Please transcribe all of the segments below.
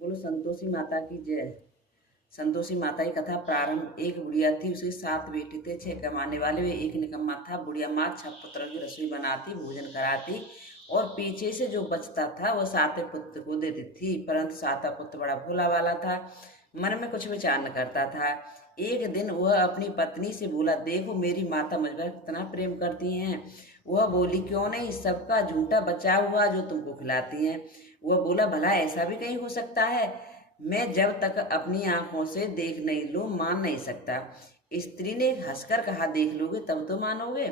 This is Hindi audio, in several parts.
बोलो संतोषी माता की जय। संतोषी माता की कथा प्रारंभ। एक बुढ़िया थी, उसके 7 बेटे थे, 6 कमाने वाले, वे एक निकम्मा था। बुढ़िया माँ 6 पुत्रों की रसोई बनाती, भोजन कराती और पीछे से जो बचता था वह 7वें पुत्र को देती थी। परंतु 7वां पुत्र बड़ा भोला वाला था, मन में कुछ विचार न करता था। एक दिन वह अपनी पत्नी से बोला, देखो मेरी माता मुझ पर कितना प्रेम करती हैं। वह बोली, क्यों नहीं, सबका झूठा बचा हुआ जो तुमको खिलाती हैं। वह बोला, भला ऐसा भी कहीं हो सकता है? मैं जब तक अपनी आंखों से देख नहीं लूं मान नहीं सकता। स्त्री ने हंसकर कहा, देख लोगे तब तो मानोगे।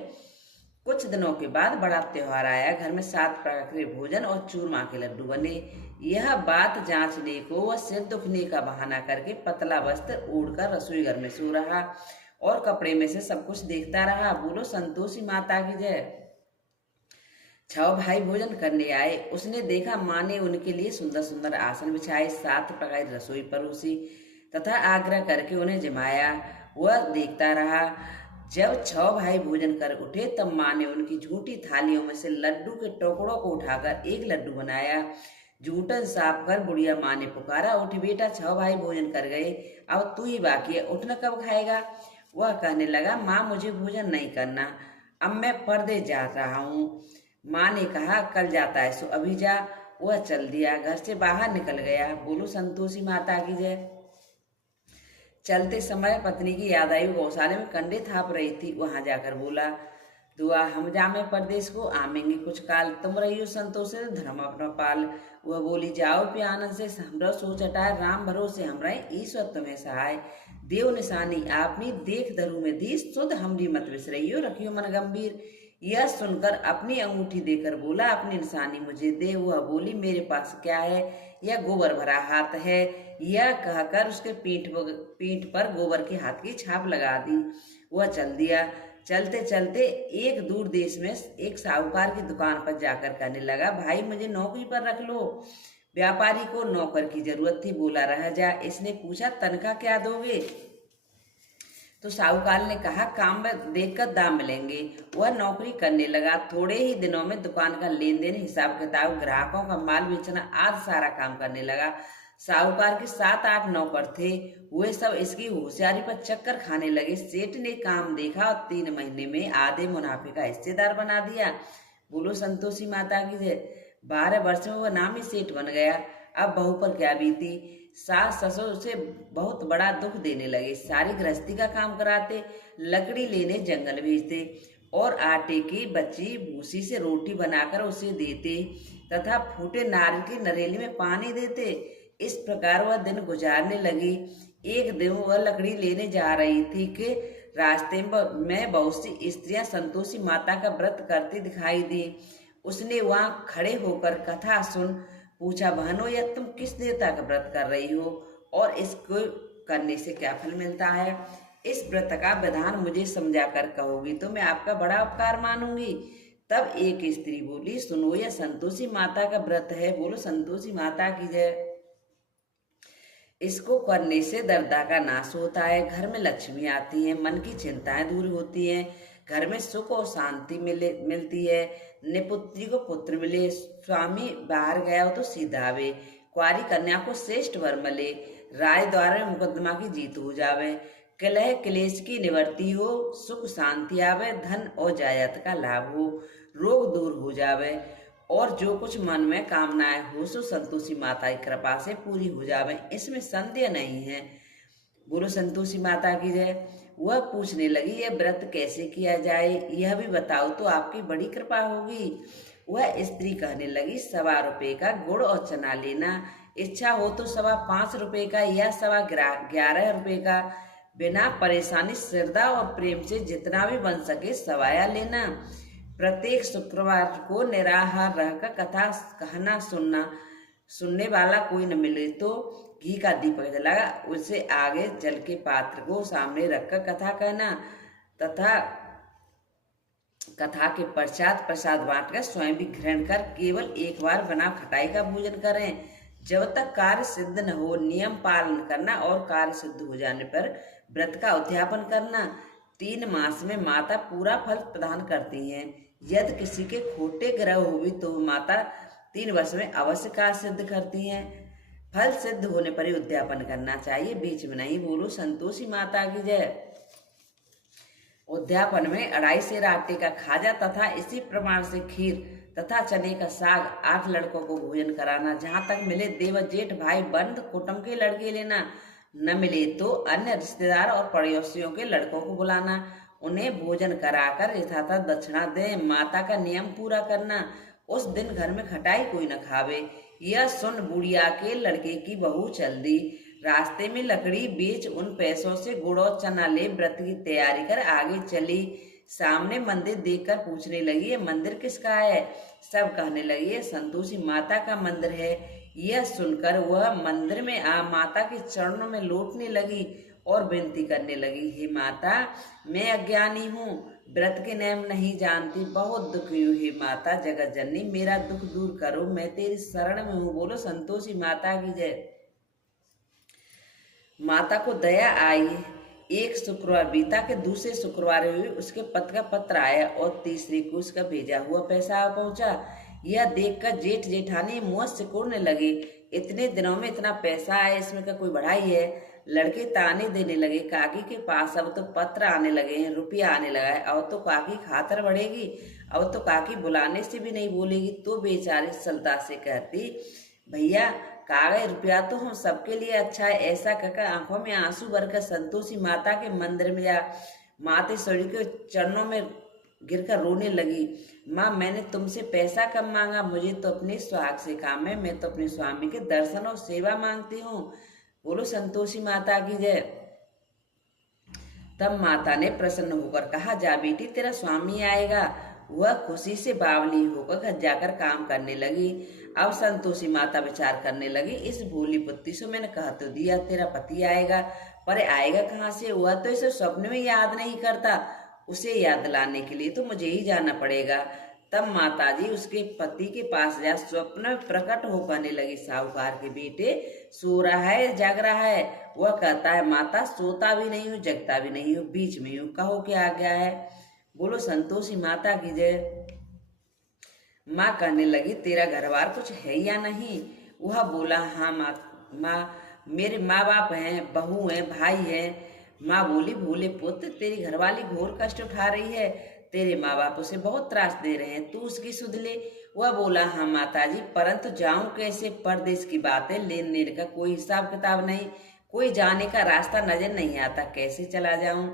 कुछ दिनों के बाद बड़ा त्योहार आया। घर में 7 प्रकार के भोजन और चूरमा के लड्डू बने। यह बात जांचने को वह सिर दुखने का बहाना करके पतला वस्त्र ओढ़कर रसोई घर में सो रहा और कपड़े में से सब कुछ देखता रहा। बोलो संतोषी माता की जय। 6 भाई भोजन करने आए। उसने देखा माँ ने उनके लिए सुंदर सुंदर आसन बिछाए, 7 प्रकार की रसोई परोसी तथा आग्रह करके उन्हें जमाया। वह देखता रहा। जब 6 भाई भोजन कर उठे तब माँ ने उनकी झूठी थालियों में से लड्डू के टुकड़ों को उठाकर एक लड्डू बनाया। जूठन साफ कर बुढ़िया माँ ने पुकारा, उठ बेटा, 6 भाई भोजन कर गए, अब तू ही बाकी है, उठना कब खाएगा? वह कहने लगा, माँ मुझे भोजन नहीं करना, अब मैं पर्दे जा रहा हूँ। माँ ने कहा, कल जाता है सो अभी जा। वह चल दिया, घर से बाहर निकल गया। बोलो संतोषी माता की जय। चलते समय पत्नी की याद आई। गौशाले में कंडे थाप रही थी, वहां जाकर बोला, दुआ हम जामे परदेश को, आमेंगे कुछ काल, तुम रहियो संतोष से धर्म अपना पाल। वह बोली, जाओ पे आनंद से हमरा सोच हटाए, राम भरोसे हमरा ईश्वर तुम्हें सहाय। देव निशानी आपनी देख धरू में दी, सुध हमरी मत विसरइयो, रखियो मन गंभीर। यह सुनकर अपनी अंगूठी देकर बोला, अपनी निशानी मुझे दे। वह बोली, मेरे पास क्या है, यह गोबर भरा हाथ है। यह कहकर उसके पीठ पर गोबर के हाथ की छाप लगा दी। वह चल दिया। चलते चलते एक दूर देश में एक साहूकार की दुकान पर जाकर कहने लगा, भाई मुझे नौकरी पर रख लो। व्यापारी को नौकर की जरूरत थी, बोला रह जा। इसने पूछा, तनख्वाह क्या दोगे? तो साहूकार ने कहा, काम में देखकर दाम मिलेंगे। वह नौकरी करने लगा। थोड़े ही दिनों में दुकान का लेन देन, हिसाब किताब, ग्राहकों का माल बेचना आदि सारा काम करने लगा। साहूकार के 7-8 नौकर थे, वे सब इसकी होशियारी पर चक्कर खाने लगे। सेठ ने काम देखा और 3 महीने में आधे मुनाफे का हिस्सेदार बना दिया। बोलो संतोषी माता की जय। 12 वर्ष में वह नामी सेठ बन गया। अब बहू पर क्या बीती। सास ससुर उसे बहुत बड़ा दुख देने लगे। सारी गृहस्थी का काम कराते, लकड़ी लेने जंगल भेजते और आटे की बची भूसी से रोटी बनाकर उसे देते तथा फूटे नारियल की नरेली में पानी देते। इस प्रकार वह दिन गुजारने लगी। एक दिन वह लकड़ी लेने जा रही थी कि रास्ते में बहुत सी स्त्रियां संतोषी माता का व्रत करती दिखाई दी। उसने वहां खड़े होकर कथा सुन पूछा, बहनों यह तुम किस देवता का व्रत कर रही हो और इसको करने से क्या फल मिलता है? इस व्रत का विधान मुझे समझा कर कहोगी तो मैं आपका बड़ा उपकार मानूंगी। तब एक स्त्री बोली, सुनो यह संतोषी माता का व्रत है। बोलो संतोषी माता की जय। इसको करने से दर्दा का नाश होता है, घर में लक्ष्मी आती है, मन की चिंताएं दूर होती हैं, घर में सुख और शांति मिलती है, निपुत्री को पुत्र मिले, स्वामी बाहर गया हो तो सीधा आवे, कुंवारी कन्या को श्रेष्ठ वर मिले, राय द्वारा मुकदमा की जीत हो जावे, कलह क्लेश की निवृत्ति हो, सुख शांति आवे, धन और जायत का लाभ हो, रोग दूर हो जावे और जो कुछ मन में कामनाएं हो सो संतोषी माता की कृपा से पूरी हो जावे, इसमें संदेह नहीं है। बोलो संतोषी माता की जय। वह पूछने लगी, यह व्रत कैसे किया जाए, यह भी बताओ तो आपकी बड़ी कृपा होगी। वह स्त्री कहने लगी, 1.25 रुपये का गुड़ और चना लेना, इच्छा हो तो 5.25 रुपये का या 11.25 रुपये का, बिना परेशानी श्रद्धा और प्रेम से जितना भी बन सके सवाया लेना। प्रत्येक शुक्रवार को निराहार रहकर कथा कहना सुनना। सुनने वाला कोई न मिले तो घी का दीपक जलाया, उसे आगे जल के पात्र को सामने रखकर कथा कहना तथा कथा के पश्चात प्रसाद बांटकर स्वयं भी ग्रहण कर केवल एक बार बना खटाई का भोजन करें। जब तक कार्य सिद्ध न हो नियम पालन करना और कार्य सिद्ध हो जाने पर व्रत का उद्यापन करना। 3 मास में माता पूरा फल प्रदान करती हैं। यदि किसी के खोटे ग्रह हो भी तो माता 3 वर्ष में अवश्य कार्य सिद्ध करती हैं। फल सिद्ध होने पर ही उद्यापन करना चाहिए, बीच में नहीं। बोलो संतोषी माता की जय। उद्यापन में 2.5 सेर आटे का खाजा तथा इसी प्रमाण से खीर तथा चने का साग 8 लड़कों को भोजन कराना। जहाँ तक मिले देवर जेठ भाई बंद कुटुंब के लड़के लेना, न मिले तो अन्य रिश्तेदार और पड़ोसियों के लड़कों को बुलाना। उन्हें भोजन कराकर यथातथ दक्षिणा दे। माता का नियम पूरा करना, उस दिन घर में खटाई कोई न खावे। यह सुन बुढ़िया के लड़के की बहू चल दी। रास्ते में लकड़ी बेच उन पैसों से गुड़ और चना ले व्रत की तैयारी कर आगे चली। सामने मंदिर देखकर पूछने लगी, ये मंदिर किसका है? सब कहने लगे, संतोषी माता का मंदिर है। यह सुनकर वह मंदिर में आ माता के चरणों में लौटने लगी और विनती करने लगी, हे माता, मैं अज्ञानी हूँ, व्रत के नियम नहीं जानती, बहुत दुखी हूँ। हे माता जगत जननी, मेरा दुख दूर करो, मैं तेरी शरण में हूँ। बोलो संतोषी माता की जय। माता को दया आई। एक शुक्रवार बीता के दूसरे शुक्रवार हुई उसके पत्र का पत्र आया और तीसरे को उसका भेजा हुआ पैसा पहुंचा। यह देखकर जेठ जेठानी मुंह सिकुड़ने लगे। इतने दिनों में इतना पैसा आया, इसमें का कोई बढ़ाई है? लड़के ताने देने लगे, काकी के पास अब तो पत्र आने लगे हैं, रुपया आने लगा है, अब तो काकी खातर बढ़ेगी, अब तो काकी बुलाने से भी नहीं बोलेगी। तो बेचारी सलता से कहती, भैया कागज रुपया तो हम सबके लिए अच्छा है। ऐसा कहकर आंखों में आंसू भरकर संतोषी माता के मंदिर में या मातेश्वरी के चरणों में गिरकर रोने लगी। माँ, मैंने तुमसे पैसा कम मांगा, मुझे तो अपने सुहाग से काम है, मैं तो अपने स्वामी के दर्शन और सेवा मांगती हूँ। बोलो संतोषी माता की जय। तब माता ने प्रसन्न होकर कहा, जा बेटी, तेरा स्वामी आएगा। वह खुशी से बावली होकर घर जाकर काम करने लगी। अब संतोषी माता विचार करने लगी, इस भोली पुत्री से मैंने कह तो दिया तेरा पति आएगा, पर आएगा कहाँ से? वह तो इसे स्वप्न में याद नहीं करता, उसे याद लाने के लिए तो मुझे ही जाना पड़ेगा। तब माताजी उसके पति के पास जा स्वप्न में प्रकट हो कहने लगी, साहूकार के बेटे सो रहा है जग रहा है? वह कहता है, माता सोता भी नहीं हूँ जगता भी नहीं हूँ, बीच में हूँ, कहो क्या आ गया है? बोलो संतोषी माता की जय। माँ कहने लगी, तेरा घरबार कुछ है या नहीं? वह बोला, हाँ माँ, मेरे माँ बाप हैं, बहू हैं, भाई हैं। माँ बोली, भोले पुत्र, तेरी घरवाली घोर कष्ट उठा रही है, तेरे माँ बाप उसे बहुत त्रास दे रहे हैं, तू उसकी सुध ले। वह बोला, हाँ माताजी, परंतु जाऊं कैसे? परदेश की बात है, लेन देन का कोई हिसाब किताब नहीं, कोई जाने का रास्ता नजर नहीं आता, कैसे चला जाऊं?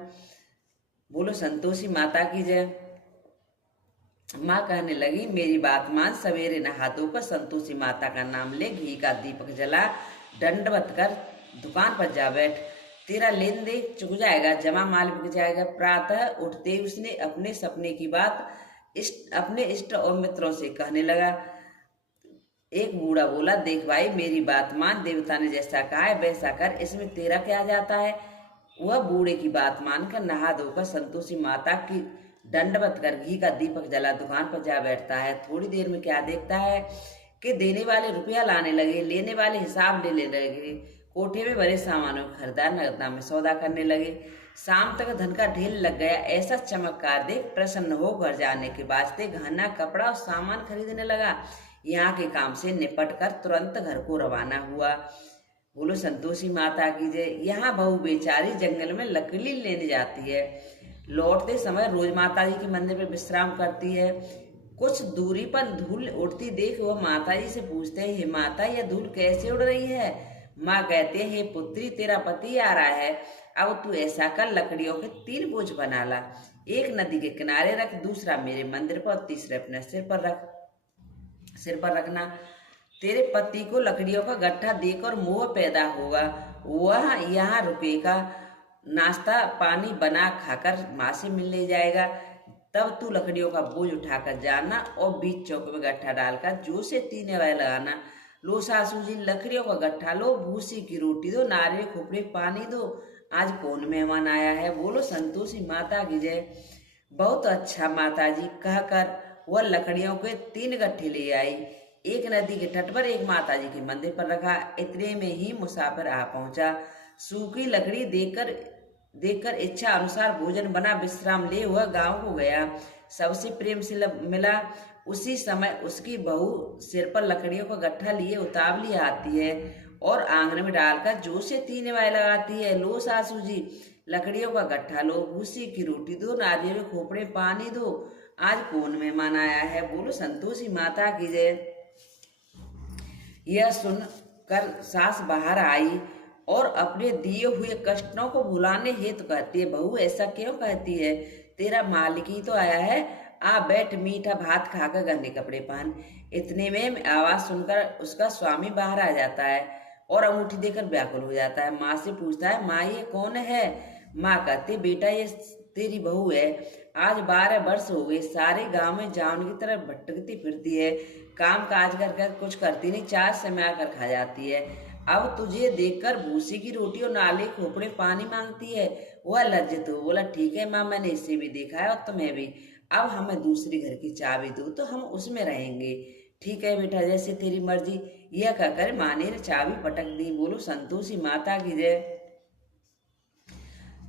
बोलो संतोषी माता की जय। माँ कहने लगी, मेरी बात मान, सवेरे नहा धोकर संतोषी माता का नाम ले, घी का दीपक जला, दंडवत कर दुकान पर जा बैठ, तेरा लेन देन चुक जाएगा, जमा माल बिक जाएगा। प्रातः उठते ही उसने अपने सपने की बात अपने इष्ट और मित्रों से कहने लगा। एक बूढ़ा बोला, देख भाई, मेरी बात मान, देवता ने जैसा कहा है वैसा कर, इसमें तेरा क्या जाता है? वह बूढ़े की बात मानकर नहा धोकर संतोषी माता की दंडवत कर घी का दीपक जला दुकान पर जा बैठता है। थोड़ी देर में क्या देखता है कि देने वाले रुपया लाने लगे, लेने वाले हिसाब लेने लगे, कोठे में भरे सामानों को खरीदार नगदा में सौदा करने लगे। शाम तक धन का ढेर लग गया। ऐसा चमत्कार देख प्रसन्न हो घर जाने के वास्ते गहना कपड़ा और सामान खरीदने लगा। यहाँ के काम से निपट कर तुरंत घर को रवाना हुआ। बोलो संतोषी माता की जय। यहाँ बहू बेचारी जंगल में लकड़ी लेने जाती है। लौटते समय रोज माता जी के मंदिर में विश्राम करती है। कुछ दूरी पर धूल उड़ती देख वह माता जी से पूछते हैं, हे माता, यह धूल कैसे उड़ रही है? माँ कहते हैं, हे पुत्री, तेरा पति आ रहा है, अब तू ऐसा कर, लकड़ियों के 3 बोझ बना ला, एक नदी के किनारे रख, दूसरा मेरे मंदिर पर और तीसरे अपने सिर पर रखना। तेरे पति को लकड़ियों का गट्ठा देकर मोह पैदा होगा, वह यहाँ रुकेगा, नाश्ता पानी बना खाकर माँ से मिलने जाएगा। तब तू लकड़ियों का बोझ उठाकर जाना और बीच चौक में गट्ठा डालकर जो से 3 वाय लगाना। लो सासू जी, लकड़ियों का गट्ठा लो, भूसी की रोटी दो, नारियल खोपड़े पानी दो, आज कौन मेहमान आया है? बोलो संतोषी माता की जय। बहुत अच्छा माता जी, कहकर वह लकड़ियों के 3 गट्ठे ले आई, एक नदी के तट पर, एक माता जी के मंदिर पर रखा। इतने में ही मुसाफिर आ पहुंचा। सूखी लकड़ी देखकर इच्छा अनुसार भोजन बना विश्राम ले वह गांव को गया। सबसे प्रेम से मिला। उसी समय उसकी बहू सिर पर लकड़ियों का गट्ठा लिए उतावली आती है। और आंगन में डालकर जोर से 3 बार लगाती है। लो सासू जी, लकड़ियों का गट्ठा लो, भूसी की रोटी दो, नारियल के खोपड़े पानी दो, आज कौन मेहमान आया है। बोलो संतोषी माता की जय। यह सुनकर सास बाहर आई और अपने दिए हुए कष्टों को भुलाने हेतु कहती है, बहू ऐसा क्यों कहती है, तेरा मालिक ही तो आया है, आ बैठ मीठा भात खाकर गंदे कपड़े पहन। इतने में आवाज सुनकर उसका स्वामी बाहर आ जाता है और अंगूठी देकर व्याकुल हो जाता है। माँ से पूछता है, माँ ये कौन है। माँ कहती, बेटा ये तेरी बहू है, आज 12 वर्ष हो गए, सारे गांव में जावन की तरह भटकती फिरती है, काम काज कर कुछ करती नहीं, 4 समय आकर खा जाती है। अब तुझे देखकर भूसी की रोटी और नाले खोपड़े पानी मांगती है। वह लज्जित हो बोला, ठीक है माँ, मैंने इसे भी देखा है और तुम्हें भी, अब हमें दूसरी घर की चाबी दो तो हम उसमें रहेंगे। ठीक है बेटा, जैसे तेरी मर्जी। यह कहकर माँ ने चाबी पटक दी। बोलो संतोषी माता की जय।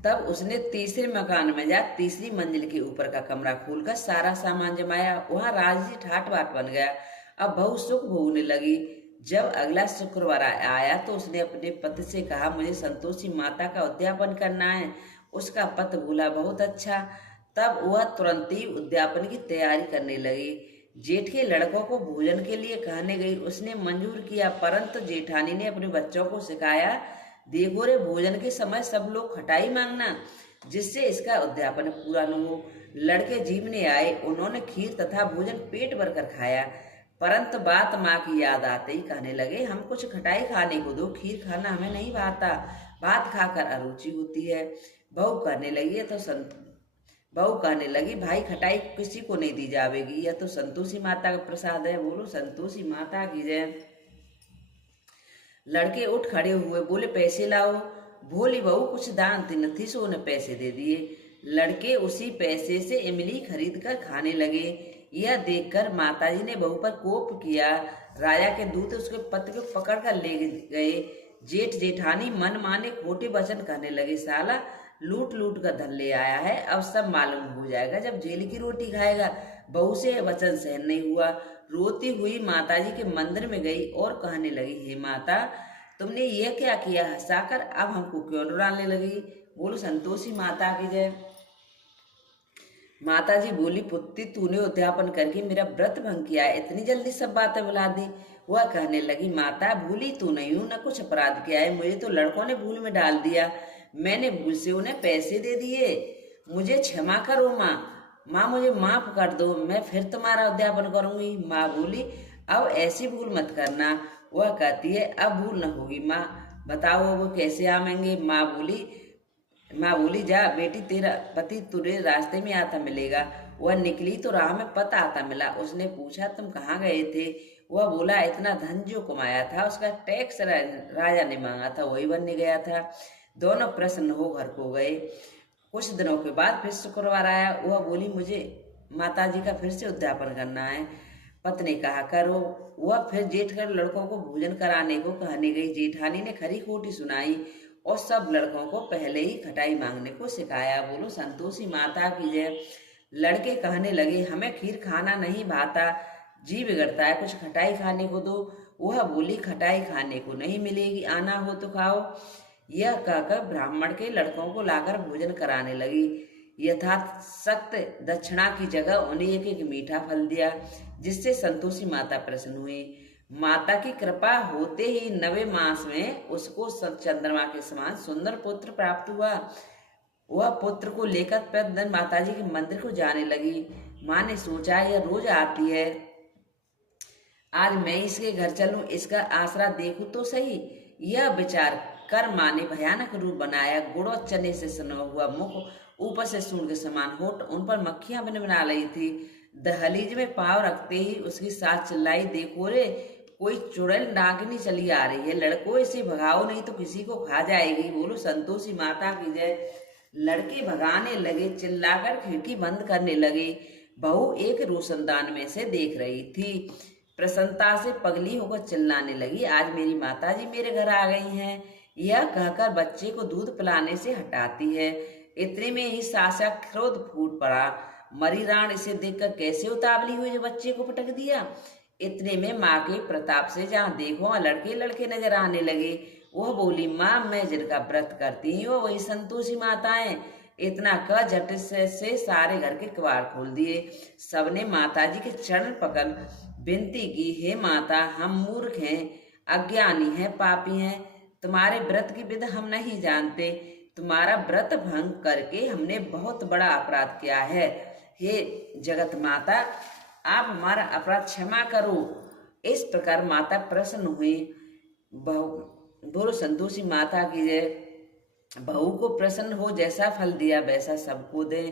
तब उसने तीसरे मकान में जा तीसरी मंजिल के ऊपर का कमरा खोलकर सारा सामान जमाया। वहां राजी ठाट बाट बन गया। अब बहू सुख भोगने लगी। जब अगला शुक्रवार आया तो उसने अपने पति से कहा, मुझे संतोषी माता का उद्यापन करना है। उसका पति बोला, बहुत अच्छा। तब वह तुरंत ही उद्यापन की तैयारी करने लगी। जेठ के लड़कों को भोजन के लिए कहने गई। उसने मंजूर किया, परंतु जेठानी ने अपने बच्चों को सिखाया, देखो रे, भोजन के समय सब लोग खटाई मांगना, जिससे इसका उद्यापन पूरा न हो। लड़के जीवने आए, उन्होंने खीर तथा भोजन पेट भर कर खाया, परंतु बात माँ की याद आते ही कहने लगे, हम कुछ खटाई खाने को दो, खीर खाना हमें नहीं भाता, भात खाकर अरुचि होती है। बहू कहने लगी, भाई खटाई किसी को नहीं दी जाएगी, यह तो संतोषी माता का प्रसाद है। बोलो संतोषी माता की जय। लड़के उठ खड़े हुए, बोले पैसे लाओ। भोली बहू कुछ दान न थी, सो उन्हें पैसे दे दिए। लड़के उसी पैसे से इमली खरीद कर खाने लगे। यह देखकर माताजी ने बहू पर कोप किया। राजा के दूत उसके पति को पकड़ कर ले गए। जेठ जेठानी मन माने खोटे वचन कहने लगे, साला लूट लूट कर धन ले आया है, अब सब मालूम हो जाएगा जब जेल की रोटी खाएगा। बहू से वचन सहन नहीं हुआ। रोती हुई माताजी के मंदिर में गई और कहने लगी, हे माता, तुमने ये क्या किया, हंसाकर अब हमको क्यों रुलाने लगी। बोलो संतोषी माता की जय। माताजी बोली, पुत्री, तूने उद्यापन करके मेरा व्रत भंग किया है, इतनी जल्दी सब बातें भुला दी। वह कहने लगी, माता भूली तो नहीं हूं, न कुछ अपराध किया है, मुझे तो लड़कों ने भूल में डाल दिया, मैंने भूल से उन्हें पैसे दे दिए, मुझे क्षमा करो माँ। माँ मुझे माफ कर दो, मैं फिर तुम्हारा उद्यापन करूंगी। माँ बोली, अब ऐसी भूल मत करना। वह कहती है, अब भूल न होगी माँ, बताओ वो कैसे आवेंगे। माँ बोली, जा बेटी, तेरा पति तुझे रास्ते में आता मिलेगा। वह निकली तो राह में पता आता मिला। उसने पूछा, तुम कहाँ गए थे। वह बोला, इतना धन जो कमाया था उसका टैक्स राजा ने मांगा था, वही बनने गया था। दोनों प्रसन्न हो घर को गए। कुछ दिनों के बाद फिर शुक्रवार आया। वह बोली, मुझे माताजी का फिर से उद्यापन करना है। पत्नी ने कहा, करो। वह फिर जेठ कर लड़कों को भोजन कराने को कहने गई। जेठानी ने खरी खोटी सुनाई और सब लड़कों को पहले ही खटाई मांगने को सिखाया। बोलो संतोषी माता की जय। लड़के कहने लगे, हमें खीर खाना नहीं भाता, जी बिगड़ता है, कुछ खटाई खाने को दो। वह बोली, खटाई खाने को नहीं मिलेगी, आना हो तो खाओ। यह कहकर ब्राह्मण के लड़कों को लाकर भोजन कराने लगी। यथाशक्त दक्षिणा की जगह उन्हें एक एक मीठा फल दिया, जिससे संतोषी माता प्रसन्न हुई। माता की कृपा होते ही 9वें मास में उसको चंद्रमा के समान सुंदर पुत्र प्राप्त हुआ। वह पुत्र को लेकर प्रतिदिन माताजी के मंदिर को जाने लगी। माँ ने सोचा, यह रोज आती है, आज मैं इसके घर चलूं, इसका आसरा देखूं तो सही। यह विचार कर माँ ने भयानक रूप बनाया। गुड़ और चने से सना हुआ मुख, ऊपर से सूंड के समान होठ, उन पर मक्खियां बना रही थी। दहलीज में पाँव रखते ही उसकी सास चिल्लाई, देखो रे, कोई चुड़ैल नागिनी चली आ रही है, लड़कों इसे भगाओ नहीं तो किसी को खा जाएगी। बोलो संतोषी माता की जय। लड़के भगाने लगे, चिल्लाकर खिड़की बंद करने लगे। बहू एक रोशनदान में से देख रही थी। प्रसन्नता से पगली होकर चिल्लाने लगी, आज मेरी माताजी मेरे घर आ गई हैं। यह कहकर बच्चे को दूध पिलाने से हटाती है। इतने में ही सासा क्रोध फूट पड़ा। मरी राण इसे देखकर कैसे उतावली हुई जो बच्चे को पटक दिया। इतने में माँ के प्रताप से जहाँ देखो वहाँ लड़के लड़के नजर आने लगे। वह बोली, माँ मैं जिनका व्रत करती हूँ वही संतोषी माता है। इतना कह झट से सारे घर के किवाड़ खोल दिए। सबने माता जी के चरण पकड़ विनती की, हे माता, हम मूर्ख हैं, अज्ञानी हैं, पापी हैं। तुम्हारे व्रत की विधि हम नहीं जानते। तुम्हारा व्रत भंग करके हमने बहुत बड़ा अपराध किया है। हे जगत माता, आप हमारा अपराध क्षमा करो। इस प्रकार माता प्रसन्न हुई। बोलो संतोषी माता की जय। बहू को प्रसन्न हो, जैसा फल दिया वैसा सबको दे।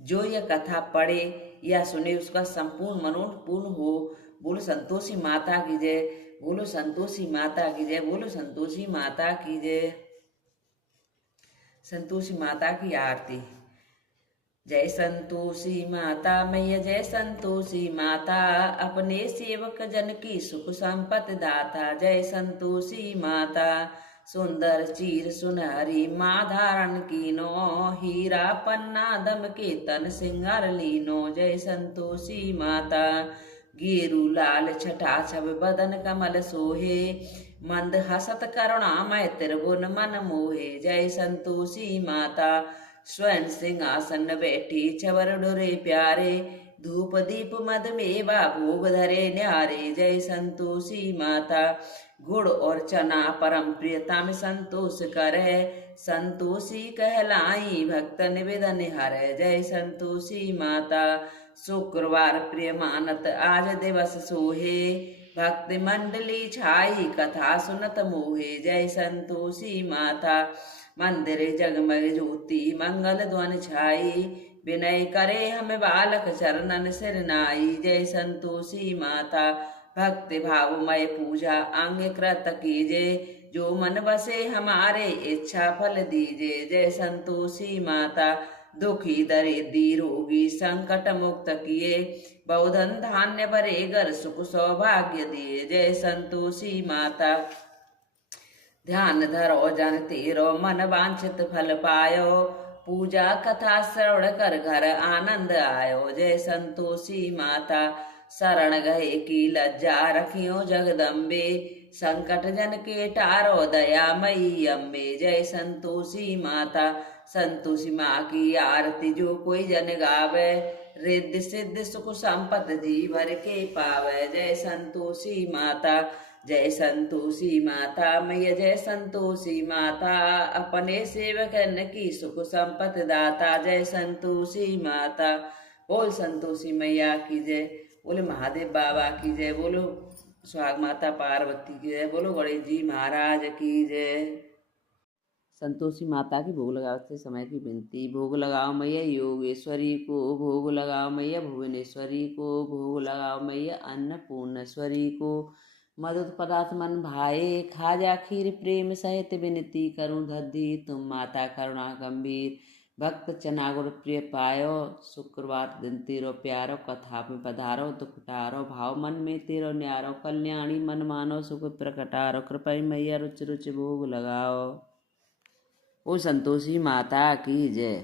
जो यह कथा पढ़े या सुने उसका संपूर्ण मनोरथ पूर्ण हो। बोलो संतोषी माता की जय। बोलो संतोषी माता की जय। बोलो संतोषी माता की जय। संतोषी माता की आरती। जय संतोषी माता मैया, जय संतोषी माता, अपने सेवक जन की सुख संपत्ति दाता। जय संतोषी माता, सुंदर चीर सुनहरी माँ धारण कीनो, हीरा पन्ना दम के तन सिंगार लीनो। जय संतोषी माता, गेरू लाल छठा छब बदन कमल सोहे, मंद हसत करुणामय त्रिभुवन मन मोहे। जय संतोषी माता, स्वयं सिंहासन बैठी चवर डोरे प्यारे, धूप दीप मद मेवा भोग धरे न्यारे। जय संतोषी माता, गुड़ और चना परम प्रियता में संतोष करे, संतोषी कहलाई भक्त निवेदन हरे। जय संतोषी माता, शुक्रवार प्रिय मानत आज दिवस सोहे, भक्ति मंडली छाई कथा सुनत मोहे। जय संतोषी माता, मंदिर जगमग ज्योति मंगल ध्वनि छाई, विनय करे हमें बालक चरणन सिर नाई। जय संतोषी माता, भक्ति भावमय पूजा अंग कृत कीजे, जो मन बसे हमारे इच्छा फल दीजे। जय संतोषी माता, दुखी दरिद्री रोगी संकट मुक्त किए, बहुधन धान्य भरे घर सुख सौभाग्य दिए। जय संतोषी माता, ध्यान धरो जन तेरो मन वांछित फल पायो, पूजा कथा श्रवण कर घर आनंद आयो। जय संतोषी माता, शरण गए की लज्जा रखियो जगदम्बे, संकट जन के टारो दयामयी अम्बे। जय संतोषी माता, संतोषी माँ की आरती जो कोई जन गावे, रिद्धि सिद्धि सुख संपत्ति जी भर के पावे। जय संतोषी माता, जय संतोषी माता मैया, जय संतोषी माता, अपने सेवक की सुख संपत्ति दाता। जय संतोषी माता, बोल संतोषी मैया की जय। बोले महादेव बाबा की जय। बोलो सुहाग माता पार्वती की जय। बोलो गणेश जी महाराज की जय। संतोषी माता की भोग लगाते समय की विनती। भोग लगाओ मैया योगेश्वरी को, भोग लगाओ मैया भुवनेश्वरी को, भोग लगाओ मैया अन्नपूर्णेश्वरी को। मधुर पदार्थ मन भाए, खाजा खीर प्रेम सहित विनती करूँ धद्दी, तुम माता करुणा गंभीर, भक्त चना गुड़ प्रिय पायो। शुक्रवार दिन तेरो प्यारो, कथा में पधारो दुख टारो, भाव मन में तेरो न्यारो, कल्याणी मन मानो सुख प्रकटारो, कृपा मैया रुचि रुचि भोग लगाओ। ओ संतोषी माता की जय।